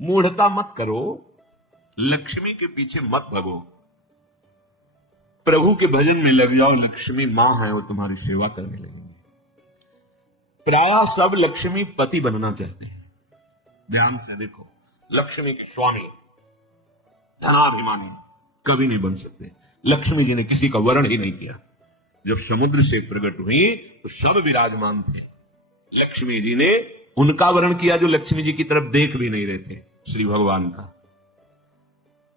मूढ़ता मत करो, लक्ष्मी के पीछे मत भगो, प्रभु के भजन में लग जाओ। लक्ष्मी मां है, वो तुम्हारी सेवा करने लगेंगे। प्रायः सब लक्ष्मी पति बनना चाहते हैं। ध्यान से देखो, लक्ष्मी के स्वामी धनाभिमानी कभी नहीं बन सकते। लक्ष्मी जी ने किसी का वर्ण ही नहीं किया। जब समुद्र से प्रकट हुई तो सब विराजमान थे। लक्ष्मी जी ने उनका वर्ण किया जो लक्ष्मी जी की तरफ देख भी नहीं रहे थे, श्री भगवान का।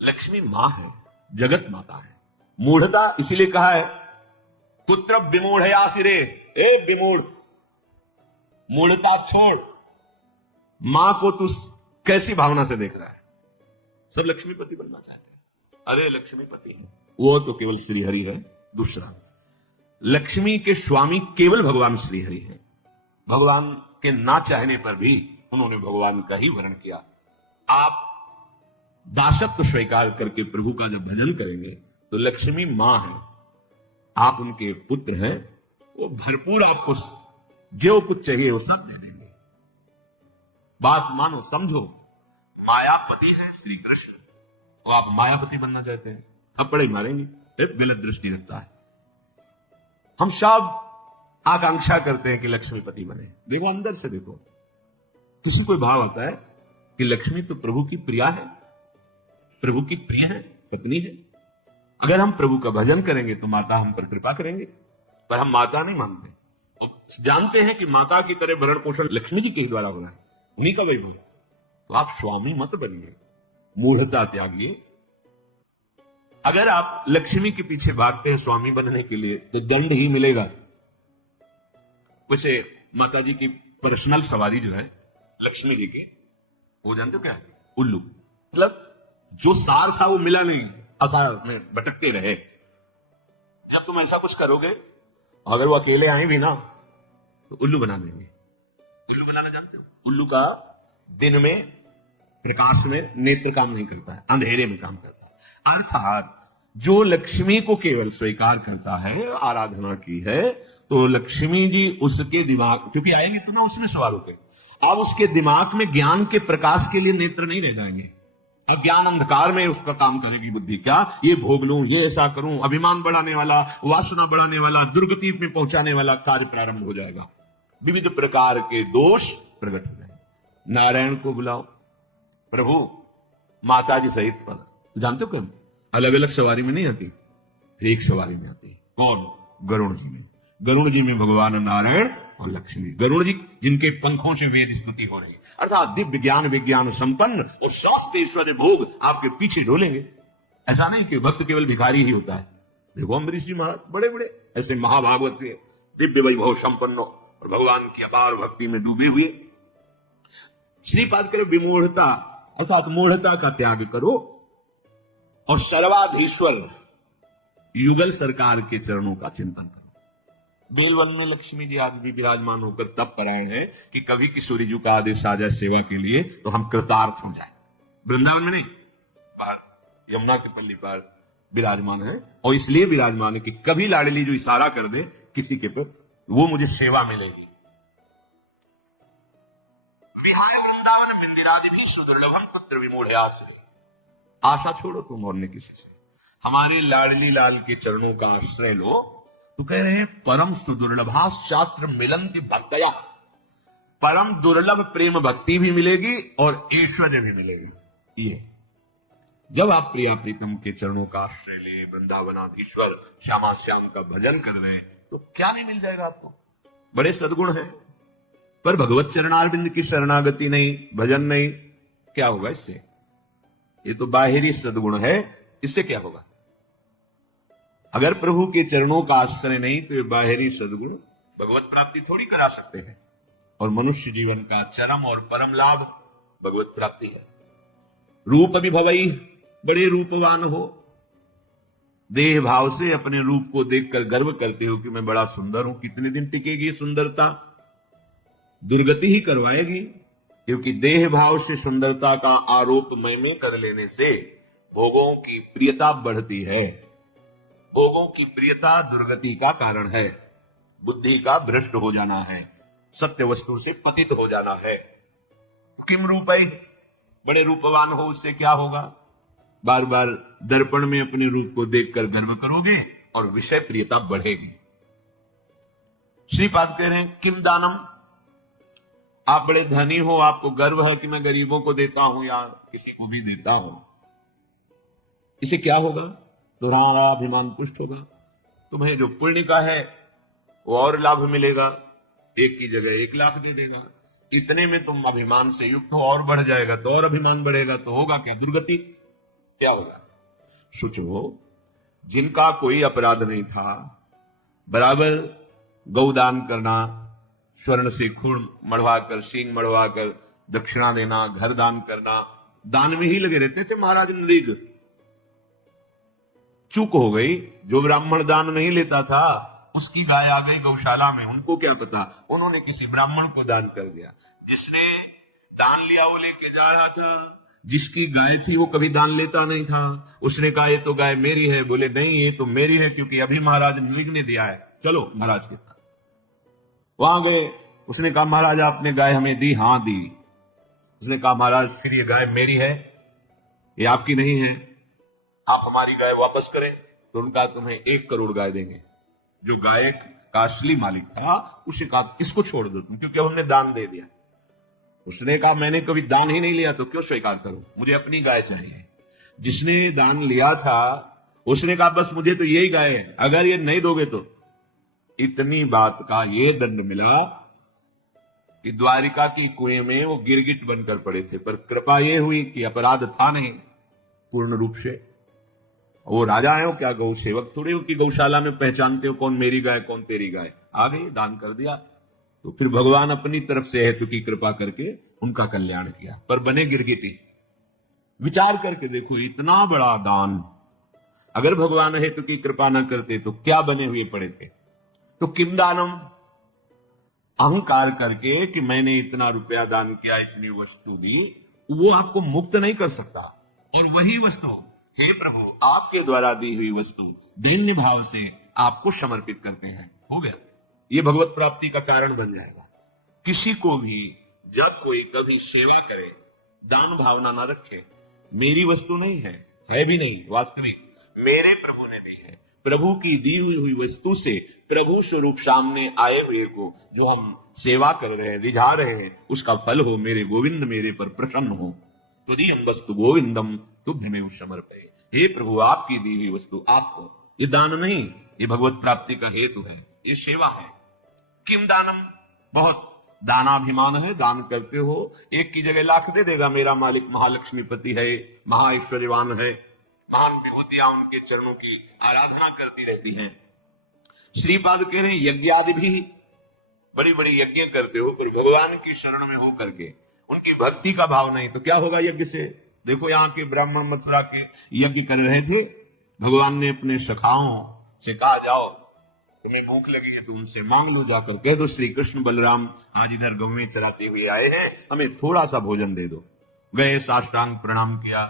लक्ष्मी मां है, जगत माता है। मूढ़ता इसीलिए कहा है, पुत्र विमूढ़ सिरे, ए विमूढ़, मूढ़ता छोड़। मां को तू कैसी भावना से देख रहा है? सब लक्ष्मीपति बनना चाहते हैं। अरे लक्ष्मीपति वो तो केवल श्रीहरि है। दूसरा, लक्ष्मी के स्वामी केवल भगवान श्रीहरि है। भगवान के ना चाहने पर भी उन्होंने भगवान का ही वर्ण किया। आप दासत्व स्वीकार करके प्रभु का जब भजन करेंगे तो लक्ष्मी मां है, आप उनके पुत्र हैं, वो भरपूर आपको जो कुछ चाहिए वो सब दे देंगे। बात मानो, समझो। मायापति है श्री कृष्ण, वो आप मायापति बनना चाहते हैं, थप्पड़ मारेंगे, गलत दृष्टि रखता है। हम सब आकांक्षा करते हैं कि लक्ष्मीपति बने। देखो अंदर से देखो, किसी को भाव आता है कि लक्ष्मी तो प्रभु की प्रिया है, प्रभु की प्रिय है, पत्नी है। अगर हम प्रभु का भजन करेंगे तो माता हम पर कृपा करेंगे, पर हम माता नहीं मानते और जानते हैं कि माता की तरह भरण पोषण लक्ष्मी जी के ही द्वारा होना है, उन्हीं का वैभव। तो आप स्वामी मत बनिए, मूढ़ता त्यागिए। अगर आप लक्ष्मी के पीछे भागते हैं स्वामी बनने के लिए तो दंड ही मिलेगा। वैसे माता जी की पर्सनल सवारी जो है लक्ष्मी जी की, वो जानते हो क्या है? उल्लू। मतलब जो सार था वो मिला नहीं, असार में भटकते रहे। जब तुम ऐसा कुछ करोगे, अगर वो अकेले आए भी ना तो उल्लू बना देंगे। उल्लू बनाना जानते हो? उल्लू का दिन में प्रकाश में नेत्र काम नहीं करता है, अंधेरे में काम करता है। अर्थात जो लक्ष्मी को केवल स्वीकार करता है, आराधना की है, तो लक्ष्मी जी उसके दिमाग, क्योंकि आएंगे तो ना उसमें सवाल होते, अब उसके दिमाग में ज्ञान के प्रकाश के लिए नेत्र नहीं रह जाएंगे। अज्ञान अंधकार में उसका काम करेगी बुद्धि। क्या ये भोग लूं, ये ऐसा करूं, अभिमान बढ़ाने वाला, वासना बढ़ाने वाला, दुर्गति में पहुंचाने वाला कार्य प्रारंभ हो जाएगा। विविध प्रकार के दोष प्रकट हो जाएंगे। नारायण को बुलाओ, प्रभु माता जी सहित पद। जानते हो क्या, अलग अलग सवारी में नहीं आती, एक सवारी में आती। कौन? गरुण जी में। गरुण जी में भगवान नारायण और लक्ष्मी। गरुण जी जिनके पंखों से वेद स्तुति हो रही, अर्थात दिव्य ज्ञान विज्ञान संपन्न और शास्त्र ऐश्वर्य भोग आपके पीछे डोलेंगे। ऐसा नहीं कि भक्त केवल भिखारी ही होता है। देखो अम्बरीश जी महाराज बड़े बड़े ऐसे महाभागवत के दिव्य वैभव संपन्न और भगवान की अपार भक्ति में डूबे हुए। श्रीपाद करो विमूढ़ता, अर्थात मूढ़ता का त्याग करो और सर्वाधीश्वर युगल सरकार के चरणों का चिंतन करो। बेलवन में लक्ष्मी जी आज भी विराजमान होकर तब परायण है कि कभी किशोरी जी का आदेश आ जाए सेवा के लिए तो हम कृतार्थ हो जाए। वृंदावन में नहीं, पार यमुना के पल्ली पार विराजमान है, और इसलिए विराजमान है कि कभी लाडली जो इशारा कर दे किसी के पर, वो मुझे सेवा मिलेगी। विहाय वृंदावन बिंदिराज भी सुदुर्लभम पुत्र विमूढ़ आश्रय। आशा छोड़ो तुम और ने किसी से, हमारे लाडली लाल के चरणों का आश्रय लो। तो कह रहे हैं परम सुदुर्लभा शास्त्र मिलंति भक्तया, परम दुर्लभ प्रेम भक्ति भी मिलेगी और ऐश्वर्य भी मिलेगी। ये जब आप प्रिया प्रीतम के चरणों का आश्रय ले, वृंदावनाधीश्वर श्यामा श्याम का भजन कर रहे हैं, तो क्या नहीं मिल जाएगा आपको? बड़े सद्गुण है, पर भगवत चरणारविंद की शरणागति नहीं, भजन नहीं, क्या होगा इससे? ये तो बाहरी सद्गुण है, इससे क्या होगा? अगर प्रभु के चरणों का आश्रय नहीं तो ये बाहरी सद्गुण भगवत प्राप्ति थोड़ी करा सकते हैं। और मनुष्य जीवन का चरम और परम लाभ भगवत प्राप्ति है। रूप विभवई, बड़े रूपवान हो, देह भाव से अपने रूप को देखकर गर्व करते हो कि मैं बड़ा सुंदर हूं। कितने दिन टिकेगी सुंदरता? दुर्गति ही करवाएगी, क्योंकि देह भाव से सुंदरता का आरोप मैं में कर लेने से भोगों की प्रियता बढ़ती है। भोगों की प्रियता दुर्गति का कारण है, बुद्धि का भ्रष्ट हो जाना है, सत्य वस्तु से पतित हो जाना है। किम रूपई, बड़े रूपवान हो उससे क्या होगा? बार बार दर्पण में अपने रूप को देखकर गर्व करोगे और विषय प्रियता बढ़ेगी। श्रीपाद कह रहे हैं किम दानम, आप बड़े धनी हो, आपको गर्व है कि मैं गरीबों को देता हूं या किसी को भी देता हूं, इसे क्या होगा? तुम्हारा अभिमान पुष्ट होगा, तुम्हें जो पुण्य का है वो और लाभ मिलेगा, 1 की जगह 1 लाख दे देगा। इतने में तुम अभिमान से युक्त हो, और बढ़ जाएगा तो और अभिमान बढ़ेगा, तो होगा क्या? दुर्गति। क्या होगा? सोचो, जिनका कोई अपराध नहीं था, बराबर गौदान करना, स्वर्ण से खून मढ़वाकर, सींग मढ़वाकर दक्षिणा देना, घर दान करना, दान में ही लगे रहते थे महाराज नृग। चूक हो गई, जो ब्राह्मण दान नहीं लेता था उसकी गाय आ गई गौशाला में, उनको क्या पता, उन्होंने किसी ब्राह्मण को दान कर दिया। जिसने दान लिया वो लेके जा रहा था, जिसकी गाय थी वो कभी दान लेता नहीं था, उसने कहा ये तो गाय मेरी है, बोले नहीं ये तो मेरी है क्योंकि अभी महाराज नृग ने दिया है, चलो महाराज के साथ। वहां गए, उसने कहा महाराज आपने गाय हमें दी? हाँ दी। उसने कहा महाराज फिर ये गाय मेरी है, ये आपकी नहीं है, आप हमारी गाय वापस करें। तो उनका तुम्हें 1 करोड़ गाय देंगे। जो गाय का असली मालिक था उसे कहा इसको छोड़ दो तुम, क्योंकि हमने दान दे दिया। उसने कहा मैंने कभी दान ही नहीं लिया तो क्यों स्वीकार करूं, मुझे अपनी गाय चाहिए। जिसने दान लिया था उसने कहा बस मुझे तो यही गाय है, अगर ये नहीं दोगे तो। इतनी बात का ये दंड मिला कि द्वारिका की कुएं में वो गिरगिट बनकर पड़े थे, पर कृपा ये हुई कि अपराध था नहीं पूर्ण रूप से। वो राजा है, वो क्या गौ सेवक थोड़ी हो कि गौशाला में पहचानते हो कौन मेरी गाय कौन तेरी गाय। आ गई, दान कर दिया, तो फिर भगवान अपनी तरफ से हेतु की कृपा करके उनका कल्याण किया, पर बने गिरगिटी। विचार करके देखो, इतना बड़ा दान अगर भगवान हेतु की कृपा न करते तो क्या बने हुए पड़े थे। तो किम दानम, अहंकार करके कि मैंने इतना रुपया दान किया, इतनी वस्तु दी, वो आपको मुक्त नहीं कर सकता। और वही वस्तु, हे प्रभु आपके द्वारा दी हुई वस्तु दैन्य भाव से आपको समर्पित करते हैं, हो गया, ये भगवत प्राप्ति का कारण बन जाएगा। किसी को भी जब कोई कभी सेवा करे, दान भावना ना रखे, मेरी वस्तु नहीं है भी नहीं, वास्तविक मेरे प्रभु ने दी है, प्रभु की दी हुई वस्तु से प्रभु स्वरूप सामने आए हुए को जो हम सेवा कर रहे हैं, रिझा रहे हैं, उसका फल हो, मेरे गोविंद मेरे पर प्रसन्न हो। त्वदीयं वस्तु गोविंदम तुभ्यमेव समर्पये, हे प्रभु आपकी दी हुई वस्तु आपको। ये दान नहीं, ये भगवत प्राप्ति का हेतु है, ये सेवा है। किम दानम, बहुत दानाभिमान है, दान करते हो, 1 की जगह लाख दे देगा। मेरा मालिक महालक्ष्मीपति है, महाऐश्वर्यवान है, महान विभूतियां उनके चरणों की आराधना करती रहती हैं। श्रीपाद कह रहे हैं यज्ञ आदि भी बड़ी बड़ी यज्ञ करते हो, पर भगवान की शरण में हो करके उनकी भक्ति का भाव नहीं, तो क्या होगा यज्ञ से? देखो यहाँ के ब्राह्मण मथुरा के यज्ञ कर रहे थे, भगवान ने अपने सखाओं से कहा जाओ तुम्हें भूख लगी है तो उनसे मांग लो, जाकर कह दो श्री कृष्ण बलराम आज इधर गौवें चराते हुए आए हैं, हमें थोड़ा सा भोजन दे दो। गए, साष्टांग प्रणाम किया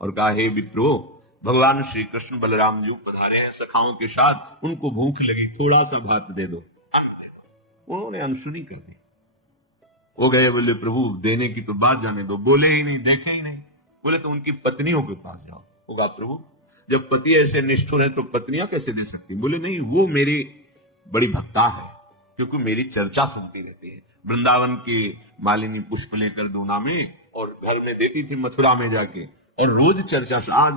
और कहा हे विप्रो, भगवान श्री कृष्ण बलराम जी पधारे हैं सखाओं के साथ, उनको भूख लगी, थोड़ा सा भात दे दो, अन्न दे दो। उन्होंने अनसुनी कर दी। वो गए, बोले प्रभु देने की तो बात जाने दो, बोले ही नहीं, देखे ही नहीं। बोले तो उनकी पत्नियों के पास जाओ। होगा प्रभु जब पति ऐसे निष्ठुर है तो पत्नियां कैसे दे सकती? बोले नहीं, वो मेरी बड़ी भक्ता है, क्योंकि मेरी चर्चा सुनती रहती है। वृंदावन की मालिनी पुष्प लेकर दूना में और घर में देती थी मथुरा में जाके, और रोज चर्चा। आज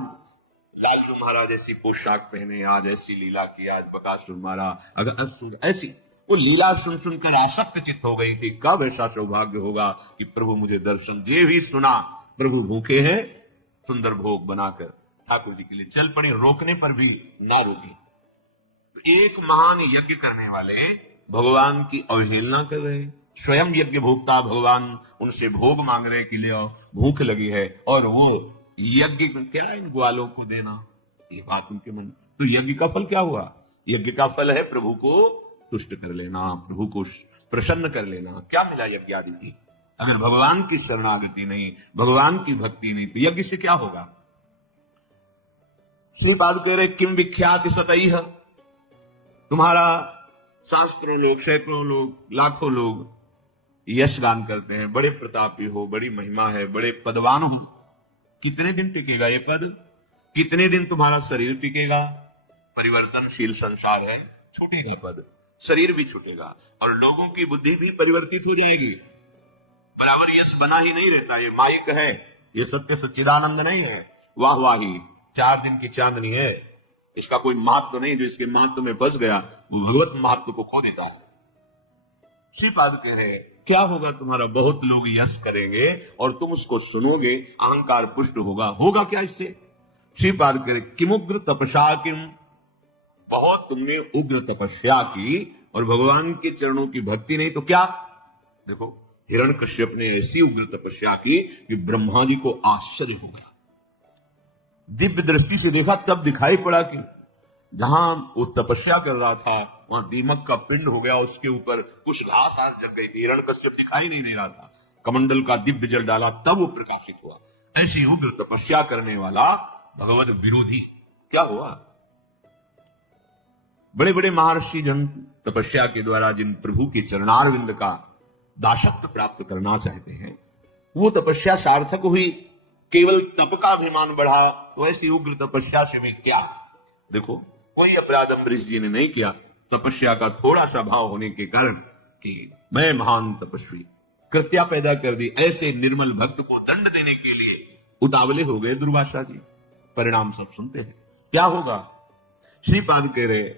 लालू महाराज ऐसी पोशाक पहने, आज ऐसी लीला की, आज बकासुर मारा, अगर ऐसी वो लीला सुन सुनकर आसक्त चित्त हो गई थी। कब ऐसा सौभाग्य होगा कि प्रभु मुझे दर्शन दे। भी सुना प्रभु भूखे हैं, सुंदर भोग बनाकर ठाकुर जी के लिए चल पड़ी, रोकने पर भी ना रुकी। एक महान यज्ञ करने वाले भगवान की अवहेलना कर रहे, स्वयं यज्ञ भोक्ता भगवान उनसे भोग मांग रहे कि ले आओ, भूख लगी है, और वो यज्ञ क्या इन ग्वालों को देना, ये बात उनके मन। तो यज्ञ का फल क्या हुआ? यज्ञ का फल है प्रभु को तुष्ट कर लेना, प्रभु को प्रसन्न कर लेना। क्या मिला यज्ञ आदि की? अगर भगवान की शरणागति नहीं, भगवान की भक्ति नहीं, तो यज्ञ से क्या होगा? श्रीपाद कह रहे किम विख्यात सतैह, तुम्हारा शास्त्रों लोग, सैकड़ों लोग, लाखों लोग यश गान करते हैं, बड़े प्रतापी हो, बड़ी महिमा है, बड़े पदवान हो। कितने दिन टिकेगा ये पद? कितने दिन तुम्हारा शरीर टिकेगा? परिवर्तनशील संसार है, छूटेगा पद, शरीर भी छूटेगा और लोगों की बुद्धि भी परिवर्तित हो जाएगी। बराबर यश बना ही नहीं रहता, ये माइक है, ये सत्य सच्चिदानंद नहीं है, वाह वाही 4 दिन की चांदनी है, इसका कोई महत्व नहीं। जो इसके महत्व में फंस गया वो भगवत महत्व को खो देता है। श्रीपाद कह रहे क्या होगा तुम्हारा? बहुत लोग यश करेंगे और तुम उसको सुनोगे, अहंकार पुष्ट होगा। होगा क्या इससे? श्रीपाद कह रहे किमुग्र तपस्या किम, बहुत तुमने उग्र तपस्या की और भगवान के चरणों की भक्ति नहीं तो क्या? देखो हिरण्यकश्यप ने ऐसी उग्र तपस्या की कि ब्रह्मा जी को आश्चर्य हो गया। दिव्य दृष्टि से देखा तब दिखाई पड़ा कि जहां वो तपस्या कर रहा था वहां दीमक का पिंड हो गया, उसके ऊपर कुछ घास आस जग गई थी, हिरण्यकश्यप दिखाई नहीं दे रहा था। कमंडल का दिव्य जल डाला तब वो प्रकाशित हुआ। ऐसी उग्र तपस्या करने वाला भगवत विरोधी क्या हुआ? बड़े बड़े महर्षि जन तपस्या के द्वारा जिन प्रभु के चरणारविंद का दासत्व प्राप्त करना चाहते हैं, वो तपस्या सार्थक हुई, केवल तप का अभिमान बढ़ा, तो ऐसी उग्र तपस्या से में क्या? देखो कोई अपराध अम्बरीश जी ने नहीं किया, तपस्या का थोड़ा सा भाव होने के कारण कि मैं महान तपस्वी, कृत्या पैदा कर दी। ऐसे निर्मल भक्त को दंड देने के लिए उतावले हो गए दुर्वासा जी। परिणाम सब सुनते हैं, क्या होगा? श्रीपाद कह रहे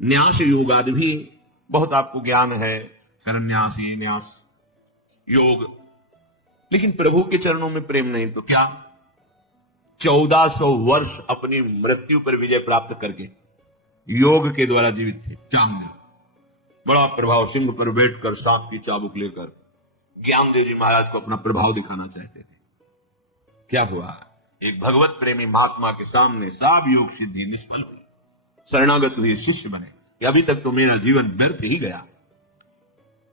न्यास योगादि भी बहुत आपको ज्ञान है, करन्यास न्यास योग, लेकिन प्रभु के चरणों में प्रेम नहीं तो क्या? 1400 वर्ष अपनी मृत्यु पर विजय प्राप्त करके योग के द्वारा जीवित थे। चांद बड़ा प्रभाव, सिंह पर बैठकर सांप की चाबुक लेकर ज्ञानदेव जी महाराज को अपना प्रभाव दिखाना चाहते थे। क्या हुआ? एक भगवत प्रेमी महात्मा के सामने सब योग सिद्धि निष्फल हुई, शरणागत हुए, शिष्य बने कि अभी तक तो मेरा जीवन व्यर्थ ही गया।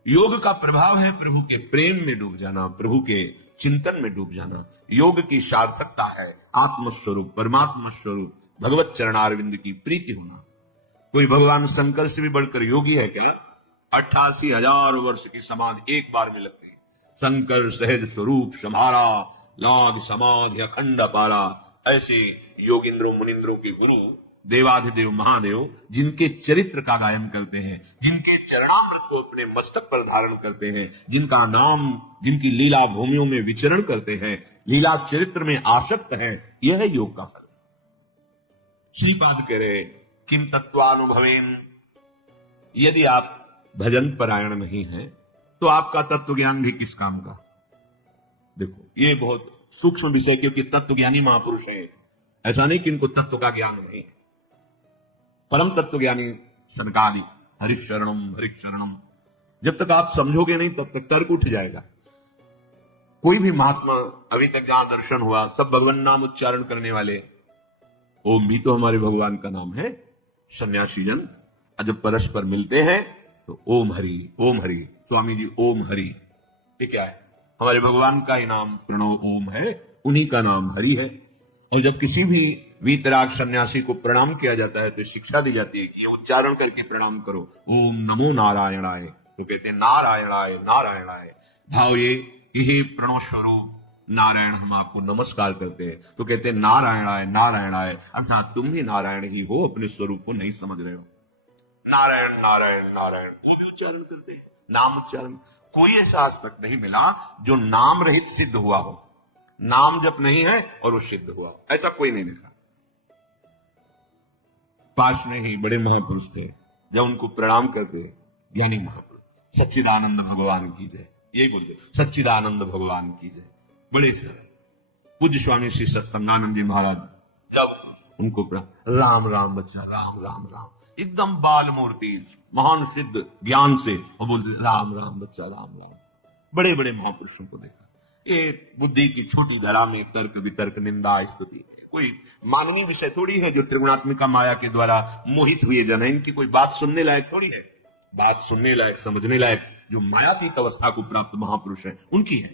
योग का प्रभाव है प्रभु के प्रेम में डूब जाना, प्रभु के चिंतन में डूब जाना। योग की सार्थकता है आत्मस्वरूप, परमात्मा स्वरूप, भगवत चरणारविंद की प्रीति होना। कोई भगवान शंकर से भी बढ़कर योगी है क्या? 88,000 वर्ष की समाधि एक बार में लगती है। शंकर सहज स्वरूप समारा, लाद समाधि अखंड पारा। ऐसे योगिंद्रों मुनिंद्रों के गुरु देवाधिदेव महादेव जिनके चरित्र का गायन करते हैं, जिनके चरणामृत को अपने मस्तक पर धारण करते हैं, जिनका नाम, जिनकी लीला भूमियों में विचरण करते हैं, लीला चरित्र में आसक्त हैं, यह है योग का फल। श्रीपाद कह रहे किम तत्वानुभवेन, यदि आप भजन परायण नहीं हैं तो आपका तत्व ज्ञान भी किस काम का? देखो ये बहुत सूक्ष्म विषय, क्योंकि तत्वज्ञानी महापुरुष है, ऐसा नहीं कि इनको तत्व का ज्ञान नहीं। परम तत्वज्ञानी सनकादि हरिशरणम, जब तक आप समझोगे नहीं तब तक तर्क उठ जाएगा। कोई भी महात्मा अभी तक जहां दर्शन हुआ सब भगवान नाम उच्चारण करने वाले। ओम भी तो हमारे भगवान का नाम है। सन्यासी जन जब परस्पर मिलते हैं तो ओम हरि, ओम हरि, स्वामी जी ओम हरि, ये क्या है? हमारे भगवान का ही नाम प्रणव ओम है, उन्हीं का नाम हरि है। और जब किसी भी वीतराग सन्यासी को प्रणाम किया जाता है तो शिक्षा दी जाती है कि ये उच्चारण करके प्रणाम करो, ओम नमो नारायणाय। तो कहते हैं नारायणाय नारायणाय, भाव ये हे प्रणव स्वरूप नारायण हम आपको नमस्कार करते हैं। तो कहते हैं नारायणाय नारायणाय, अर्थात तुम ही नारायण ही हो, अपने स्वरूप को नहीं समझ रहे हो। नारायण नारायण नारायण, वो भी उच्चारण करते हैं, नाम उच्चारण। कोई ऐसा आज तक नहीं मिला जो नाम रहित सिद्ध हुआ हो। नाम जप नहीं है और वो सिद्ध हुआ, ऐसा कोई नहीं देखा। पास में ही बड़े महापुरुष थे, जब उनको प्रणाम करते ज्ञानी महापुरुष, सच्चिदानंद भगवान की जय, ये बोलते सच्चिदानंद भगवान की जय। बड़े सरल पूज्य स्वामी श्री सत्संगानंद जी महाराज जब उनको राम राम बच्चा, राम राम राम, एकदम बाल मूर्ति महान सिद्ध ज्ञान से और बोलते राम राम बच्चा, राम राम। बड़े बड़े महापुरुषों को देखा। ये बुद्धि की छोटी धरा में तर्क वितर्क निंदा स्तुति कोई माननीय विषय थोड़ी है जो त्रिगुणात्मिका माया के द्वारा मोहित हुए जन है। इनकी कोई बात सुनने लायक थोड़ी है। बात सुनने लायक, समझने लायक जो मायातीत अवस्था को प्राप्त महापुरुष है उनकी है।